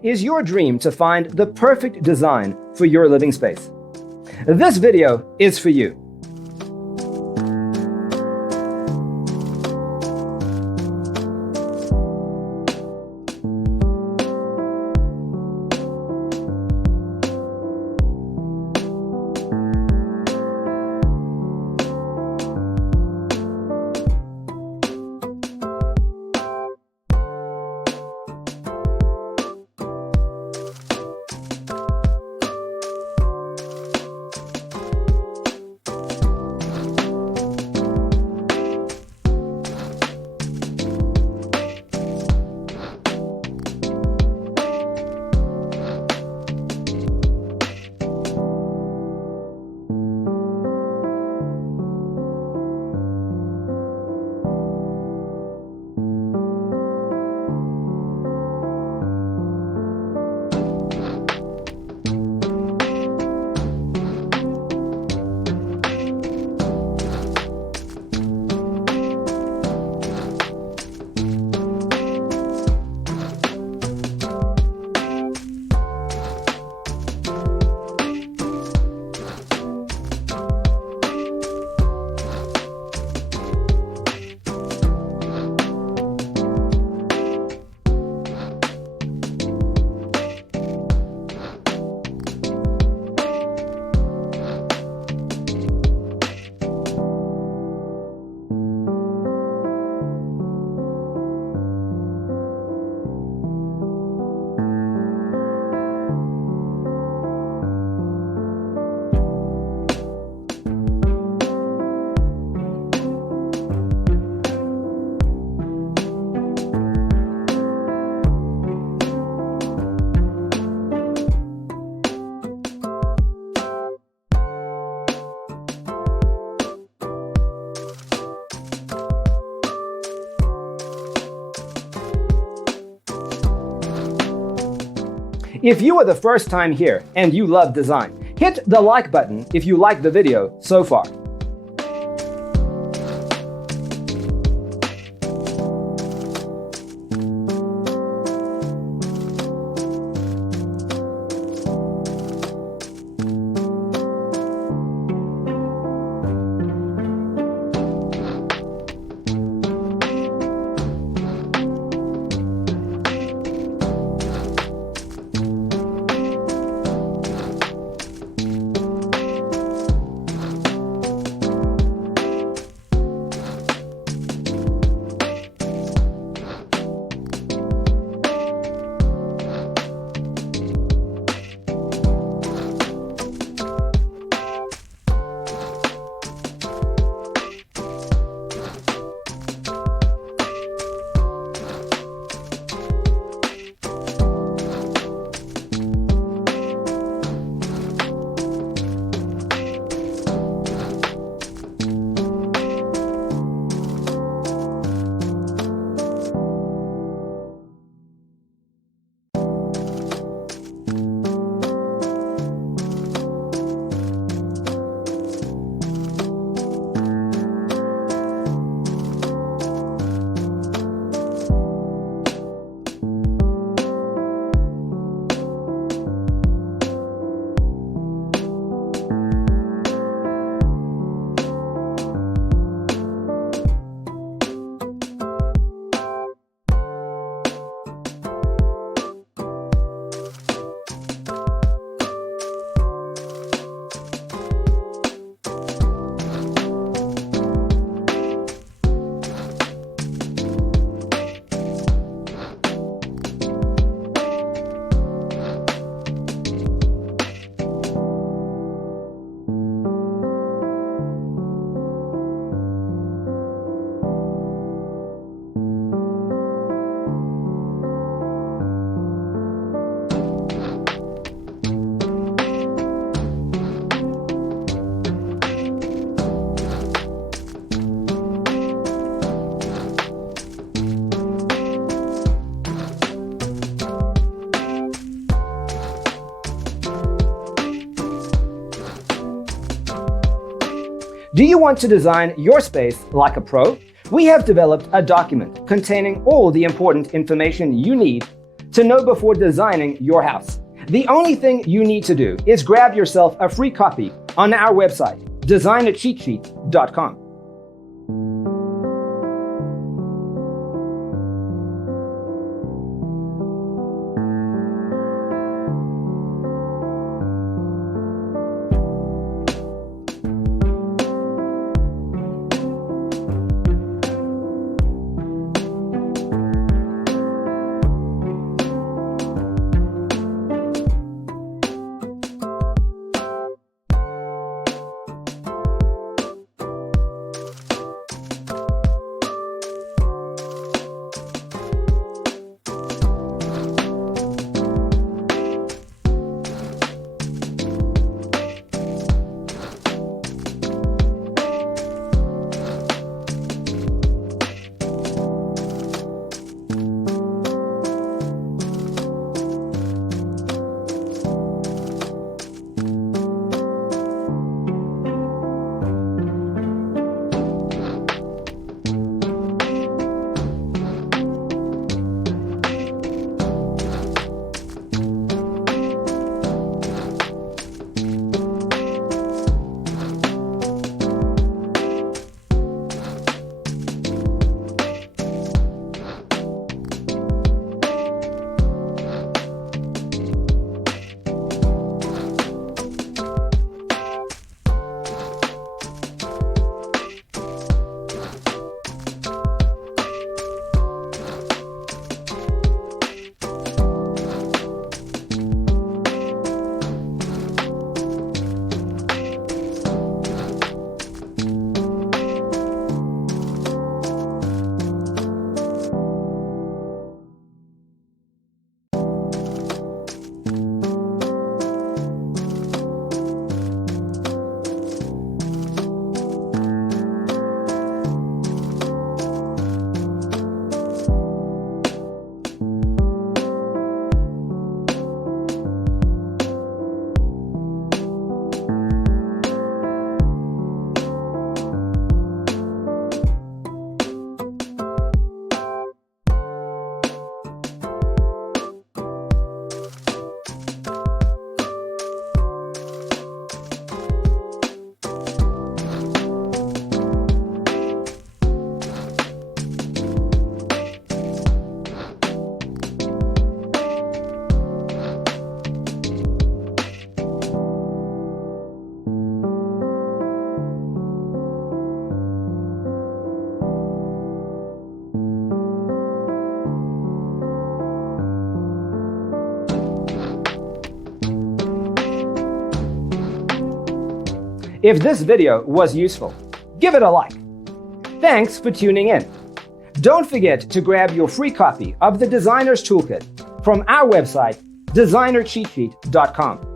Is your dream to find the perfect design for your living space? This video is for you. If you are the first time here and you love design, hit the like button if you like the video so far. Do you want to design your space like a pro? We have developed a document containing all the important information you need to know before designing your house. The only thing you need to do is grab yourself a free copy on our website, designercheatsheet.com. If this video was useful, give it a like. Thanks for tuning in. Don't forget to grab your free copy of the Designer's Toolkit from our website, designercheatsheet.com.